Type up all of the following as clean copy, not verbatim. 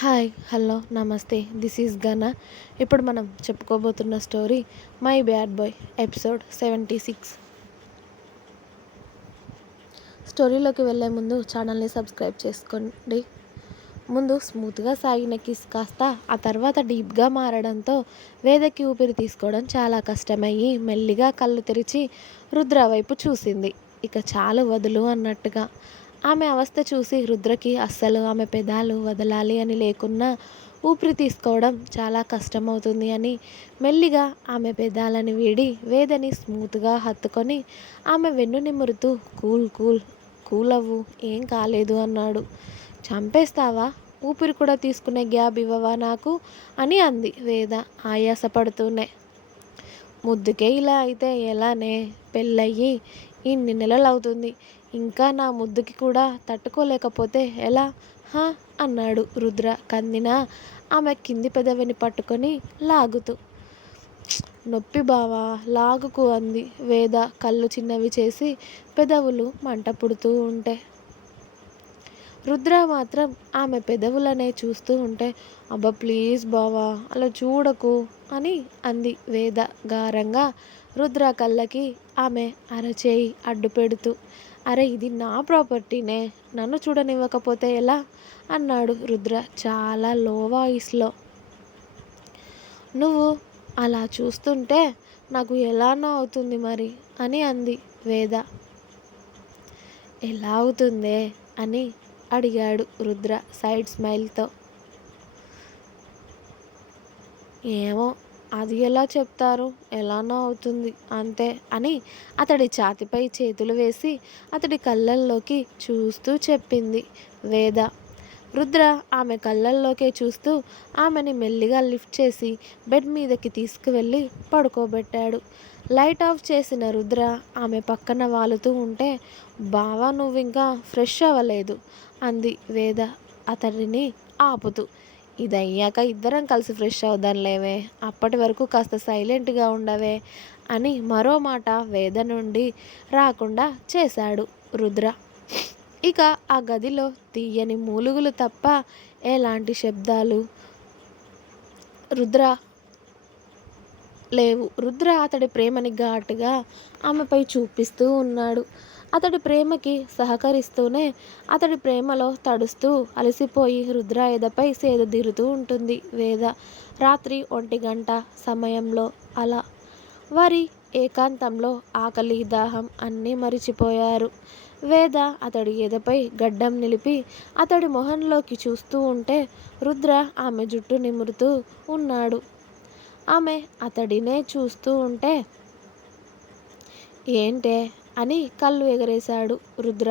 Hi hello namaste this is Gana. ఇప్పుడు మనం చెప్పుకోబోతున్న story my bad boy episode 76. స్టోరీలోకి వెళ్ళే ముందు ఛానల్ని సబ్స్క్రైబ్ చేసుకోండి. ముందు స్మూత్గా సాగిన కిస్ కాస్త ఆ తర్వాత డీప్గా మారడంతో వేదకి ఊపిరి తీసుకోవడం చాలా కష్టమయ్యి మెల్లిగా కళ్ళు తెరిచి రుద్ర వైపు చూసింది. ఇక చాలు వదులు అన్నట్టుగా. ఆమె అవస్థ చూసి రుద్రకి అస్సలు ఆమె పెదాలు వదలాలి అని లేకున్నా ఊపిరి తీసుకోవడం చాలా కష్టమవుతుంది అని మెల్లిగా ఆమె పెదాలని వీడి వేదని స్మూత్గా హత్తుకొని ఆమె వెన్ను నిమురుతూ కూల్ కూల్ కూల్ అవ్వు, ఏం కాలేదు అన్నాడు. చంపేస్తావా, ఊపిరి కూడా తీసుకునే గ్యాప్ ఇవ్వవా నాకు అని అంది వేద ఆయాసపడుతూనే. ముద్దుకే ఇలా అయితే ఎలానే, పెళ్ళయ్యి ఇన్ని నెలలు అవుతుంది, ఇంకా నా ముద్దుకి కూడా తట్టుకోలేకపోతే ఎలా హా అన్నాడు రుద్ర కందిన ఆమె కింది పెదవిని పట్టుకొని లాగుతూ. నొప్పి బావా, లాగుకు అంది వేద కళ్ళు చిన్నవి చేసి పెదవులు మంట పుడుతూ ఉంటే. రుద్ర మాత్రం ఆమె పెదవులనే చూస్తూ ఉంటే అబ్బా ప్లీజ్ బావా అలా చూడకు అని అంది వేద గారంగా రుద్ర కళ్ళకి ఆమె అరచేయి అడ్డు పెడుతూ. అరే ఇది నా ప్రాపర్టీనే, నన్ను చూడనివ్వకపోతే ఎలా అన్నాడు రుద్ర చాలా లో వాయిస్లో. నువ్వు అలా చూస్తుంటే నాకు ఎలానో అవుతుంది మరి అని అంది వేద. ఎలా అవుతుందే అని అడిగాడు రుద్ర సైడ్ స్మైల్తో. ఏమో అది ఎలా చెప్తారు, ఎలానో అవుతుంది అంతే అని అతడి ఛాతిపై చేతులు వేసి అతడి కళ్ళల్లోకి చూస్తూ చెప్పింది వేద. రుద్ర ఆమె కళ్ళల్లోకే చూస్తూ ఆమెని మెల్లిగా లిఫ్ట్ చేసి బెడ్ మీదకి తీసుకువెళ్ళి పడుకోబెట్టాడు. లైట్ ఆఫ్ చేసిన రుద్ర ఆమె పక్కన వాలుతూ ఉంటే బావా నువ్వింకా ఫ్రెష్ అవ్వలేదు అంది వేద అతడిని ఆపుతూ. ఇదయ్యాక ఇద్దరం కలిసి ఫ్రెష్ అవుదాంలేవే, అప్పటి వరకు కాస్త సైలెంట్గా ఉండవే అని మరో మాట వేద నుండి రాకుండా చేశాడు రుద్ర. ఇక ఆ గదిలో తీయని మూలుగులు తప్ప ఎలాంటి శబ్దాలు లేవు. రుద్ర అతడి ప్రేమని ఘాటుగా ఆమెపై చూపిస్తూ ఉన్నాడు. అతడి ప్రేమకి సహకరిస్తూనే అతడి ప్రేమలో తడుస్తూ అలసిపోయి రుద్ర ఎదపై సేదతీరుతూ ఉంటుంది వేద. రాత్రి 1 గంట సమయంలో అలా వారి ఏకాంతంలో ఆకలి దాహం అన్నీ మరిచిపోయారు. వేద అతడి ఎదపై గడ్డం నిలిపి అతడి మొహంలోకి చూస్తూ ఉంటే రుద్ర ఆమె జుట్టు నిమురుతూ ఉన్నాడు. ఆమె అతడినే చూస్తూ ఉంటే ఏంటే అని కళ్ళు ఎగరేశాడు రుద్ర.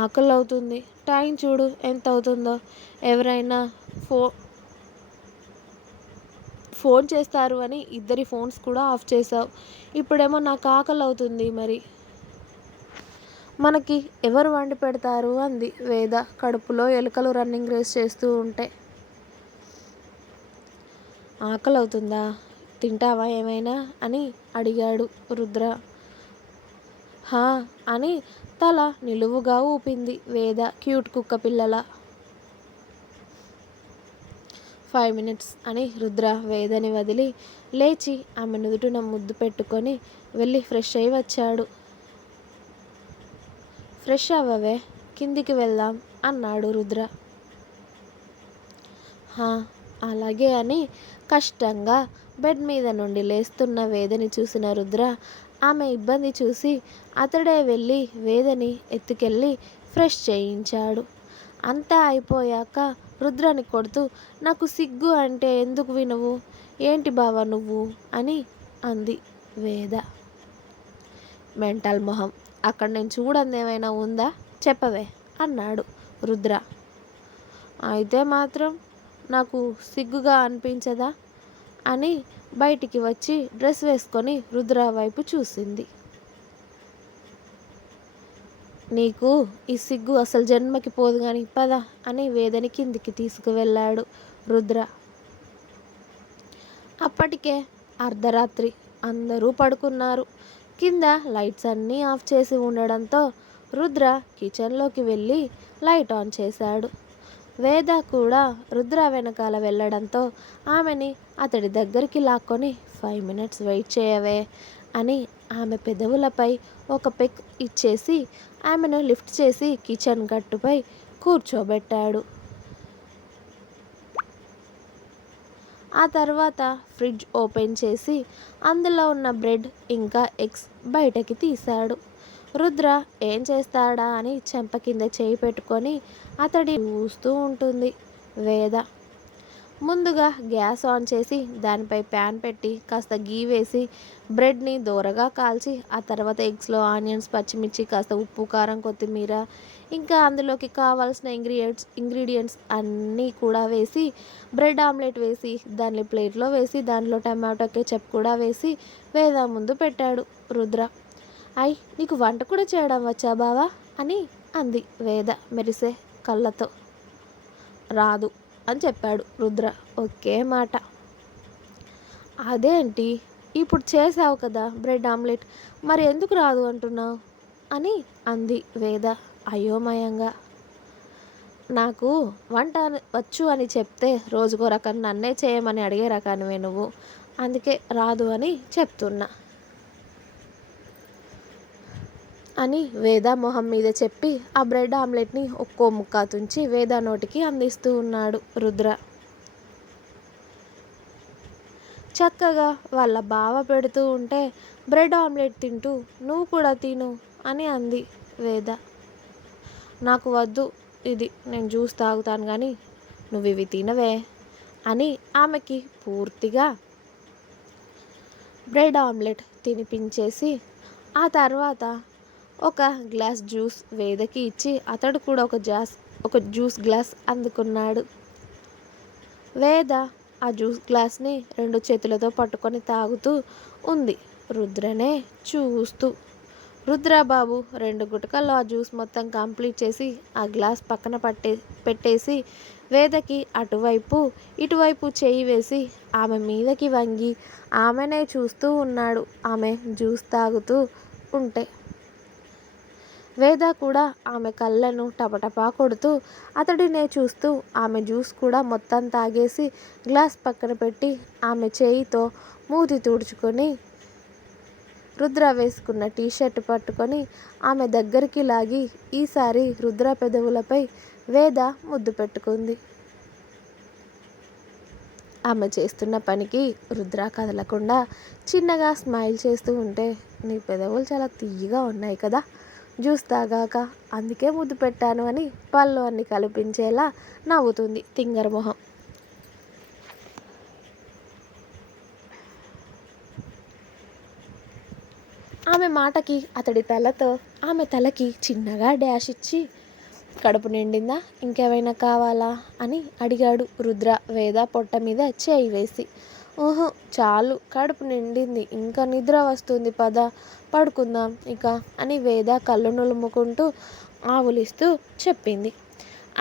ఆకలి అవుతుంది, టైం చూడు ఎంత అవుతుందో, ఎవరైనా ఫోన్ చేస్తారు అని ఇద్దరి ఫోన్స్ కూడా ఆఫ్ చేశావు, ఇప్పుడేమో నాకు ఆకలి అవుతుంది, మరి మనకి ఎవరు వండి పెడతారు అంది వేద కడుపులో ఎలుకలు రన్నింగ్ రేస్ చేస్తూ ఉంటే. ఆకలి అవుతుందా, తింటావా ఏమైనా అని అడిగాడు రుద్ర. హా అని తల నిలువుగా ఊపింది వేద క్యూట్ కుక్క పిల్లల. 5 minutes అని రుద్ర వేదని వదిలి లేచి ఆమె నుదుటిన ముద్దు పెట్టుకొని వెళ్ళి ఫ్రెష్ అయి వచ్చాడు. ఫ్రెష్ అవ్వవే, కిందికి వెళ్దాం అన్నాడు రుద్ర. హా అలాగే అని కష్టంగా బెడ్ మీద నుండి లేస్తున్న వేదని చూసిన రుద్ర ఆమె ఇబ్బంది చూసి అతడే వెళ్ళి వేదని ఎత్తుకెళ్ళి ఫ్రెష్ చేయించాడు. అంతా అయిపోయాక రుద్రని కొడుతూ నాకు సిగ్గు అంటే ఎందుకు వినవు, ఏంటి బావా నువ్వు అని అంది వేద. మెంటల్ మొహం, అక్కడ నేను చూడంది ఏమైనా ఉందా చెప్పవే అన్నాడు రుద్ర. అయితే మాత్రం నాకు సిగ్గుగా అనిపించదా అని బయటికి వచ్చి డ్రెస్ వేసుకొని రుద్ర వైపు చూసింది. నీకు ఈ సిగ్గు అసలు జన్మకి పోదు కానీ పద అని వేదని కిందికి తీసుకువెళ్ళాడు రుద్ర. అప్పటికే అర్ధరాత్రి, అందరూ పడుకున్నారు. కింద లైట్స్ అన్నీ ఆఫ్ చేసి ఉండడంతో రుద్ర కిచెన్లోకి వెళ్ళి లైట్ ఆన్ చేశాడు. వేద కూడా రుద్ర వెనకాల వెళ్ళడంతో ఆమెని అతడి దగ్గరికి లాక్కొని 5 మినిట్స్ వెయిట్ చేయవే అని ఆమె పెదవులపై ఒక పెక్ ఇచ్చేసి ఆమెను లిఫ్ట్ చేసి కిచెన్ గట్టుపై కూర్చోబెట్టాడు. ఆ తర్వాత ఫ్రిడ్జ్ ఓపెన్ చేసి అందులో ఉన్న బ్రెడ్ ఇంకా ఎగ్స్ బయటకి తీశాడు. రుద్ర ఏం చేస్తాడా అని చెంప కింద చేయి పెట్టుకొని అతడి చూస్తూ ఉంటుంది వేద. ముందుగా గ్యాస్ ఆన్ చేసి దానిపై ప్యాన్ పెట్టి కాస్త గీ వేసి బ్రెడ్ని దోరగా కాల్చి ఆ తర్వాత ఎగ్స్లో ఆనియన్స్, పచ్చిమిర్చి, కాస్త ఉప్పు, కారం, కొత్తిమీర ఇంకా అందులోకి కావాల్సిన ఇంగ్రీడియంట్స్ అన్నీ కూడా వేసి బ్రెడ్ ఆమ్లెట్ వేసి దాన్ని ప్లేట్లో వేసి దానిలో టమాటో కెచప్ కూడా వేసి వేద ముందు పెట్టాడు రుద్ర. నీకు వంట కూడా చేయడం వచ్చా బావా అని అంది వేద మెరిసే కళ్ళతో. రాదు అని చెప్పాడు రుద్ర ఒకే మాట. అదేంటి, ఇప్పుడు చేసావు కదా బ్రెడ్ ఆమ్లెట్, మరి ఎందుకు రాదు అంటున్నావు అని అంది వేద అయోమయంగా. నాకు వంట వచ్చు అని చెప్తే రోజుకో రకం నన్నే చేయమని అడిగే రకానివే నువ్వు, అందుకే రాదు అని చెప్తున్నా అని వేద మొహం మీద చెప్పి ఆ బ్రెడ్ ఆమ్లెట్ని ఒక్కో ముక్క తుంచి వేద నోటికి అందిస్తూ ఉన్నాడు రుద్ర. చక్కగా వాళ్ళ బావ పెడుతూ ఉంటే బ్రెడ్ ఆమ్లెట్ తింటూ నువ్వు కూడా తిను అని అంది వేద. నాకు వద్దు, ఇది నేను జ్యూస్ తాగుతాను కానీ నువ్వు ఇవి తినవే అని ఆమెకి పూర్తిగా బ్రెడ్ ఆమ్లెట్ తినిపించేసి ఆ తర్వాత ఒక గ్లాస్ జ్యూస్ వేదకి ఇచ్చి అతడు కూడా ఒక జ్యూస్ గ్లాస్ అందుకున్నాడు. వేద ఆ జ్యూస్ గ్లాస్ని 2 చేతులతో పట్టుకొని తాగుతూ ఉంది రుద్రనే చూస్తూ. రుద్రబాబు 2 గుటకల్లో ఆ జ్యూస్ మొత్తం కంప్లీట్ చేసి ఆ గ్లాస్ పక్కన పెట్టేసి వేదకి అటువైపు ఇటువైపు చేయి వేసి ఆమె మీదకి వంగి ఆమెనే చూస్తూ ఉన్నాడు ఆమె జ్యూస్ తాగుతూ ఉంటే. వేద కూడా ఆమె కళ్ళను టపటపా కొడుతూ అతడినే చూస్తూ ఆమె జ్యూస్ కూడా మొత్తం తాగేసి గ్లాస్ పక్కన పెట్టి ఆమె చేయితో మూతి తుడుచుకొని రుద్ర వేసుకున్న టీషర్ట్ పట్టుకొని ఆమె దగ్గరికి లాగి ఈసారి రుద్ర పెదవులపై వేద ముద్దు పెట్టుకుంది. ఆమె చేస్తున్న పనికి రుద్ర కదలకుండా చిన్నగా స్మైల్ చేస్తూ ఉంటే, నీ పెదవులు చాలా తీయగా ఉన్నాయి కదా జ్యూస్ తాగాక, అందుకే ముద్దు పెట్టాను అని పళ్ళు అన్ని కల్పించేలా నవ్వుతుంది తింగర మొహం. ఆమె మాటకి అతడి తలతో ఆమె తలకి చిన్నగా డాష్ ఇచ్చి, కడుపు నిండిందా, ఇంకేమైనా కావాలా అని అడిగాడు రుద్ర వేద పొట్ట మీద చేయి వేసి. ఓహో చాలు, కడుపు నిండింది, ఇంకా నిద్ర వస్తుంది, పద పడుకుందాం ఇక అని వేద కళ్ళు నులుముకుంటూ ఆవులిస్తూ చెప్పింది.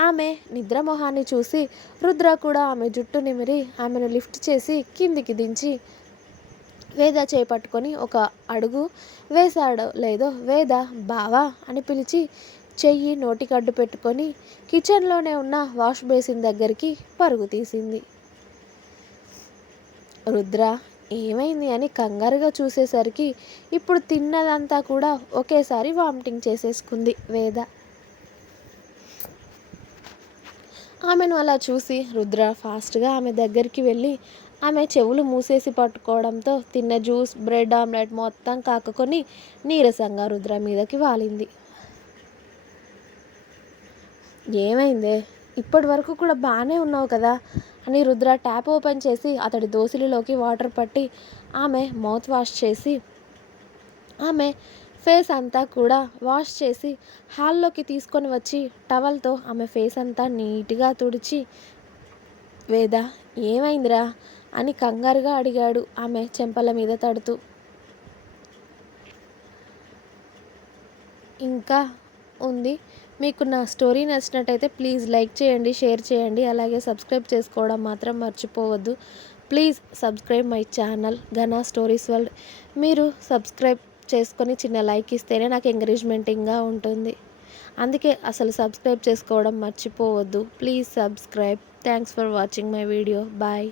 ఆమె నిద్ర మొహాన్ని చూసి రుద్ర కూడా ఆమె జుట్టు నిమిరి ఆమెను లిఫ్ట్ చేసి కిందికి దించి వేద చేపట్టుకొని ఒక అడుగు వేశాడో లేదో వేద బావా అని పిలిచి చెయ్యి నోటికి అడ్డు పెట్టుకొని కిచెన్లోనే ఉన్న వాష్ బేసిన్ దగ్గరికి పరుగు తీసింది. రుద్ర ఏమైంది అని కంగారుగా చూసేసరికి ఇప్పుడు తిన్నదంతా కూడా ఒకేసారి వామిటింగ్ చేసేసుకుంది వేద. ఆమెను అలా చూసి రుద్ర ఫాస్ట్గా ఆమె దగ్గరికి వెళ్ళి ఆమె చెవులు మూసేసి పట్టుకోవడంతో తిన్న జ్యూస్ బ్రెడ్ ఆమ్లెట్ మొత్తం కాక్కుని నీరసంగా రుద్ర మీదకి వాలింది. ఏమైందే, ఇప్పటి వరకు కూడా బాగానే ఉన్నావు కదా అని రుద్ర ట్యాప్ ఓపెన్ చేసి అతడి దోసిలిలోకి వాటర్ పట్టి ఆమె మౌత్ వాష్ చేసి ఆమె ఫేస్ అంతా కూడా వాష్ చేసి హాల్లోకి తీసుకొని వచ్చి టవల్తో ఆమె ఫేస్ అంతా నీట్గా తుడిచి, వేద ఏమైందిరా అని కంగారుగా అడిగాడు ఆమె చెంపల మీద తడుతూ. ఇంకా ఉంది. మీకు నా స్టోరీ నచ్చినట్టయితే ప్లీజ్ లైక్ చేయండి, షేర్ చేయండి, అలాగే సబ్స్క్రైబ్ చేసుకోవడం మాత్రం మర్చిపోవద్దు. Please subscribe my channel Ghana stories world. మీరు సబ్స్క్రైబ్ చేసుకొని చిన్న లైక్ ఇస్తేనే నాకు ఎంకరేజ్మెంటింగ్గా ఉంటుంది. అందుకే అసలు సబ్స్క్రైబ్ చేసుకోవడం మర్చిపోవద్దు. Please subscribe. Thanks for watching my video. Bye.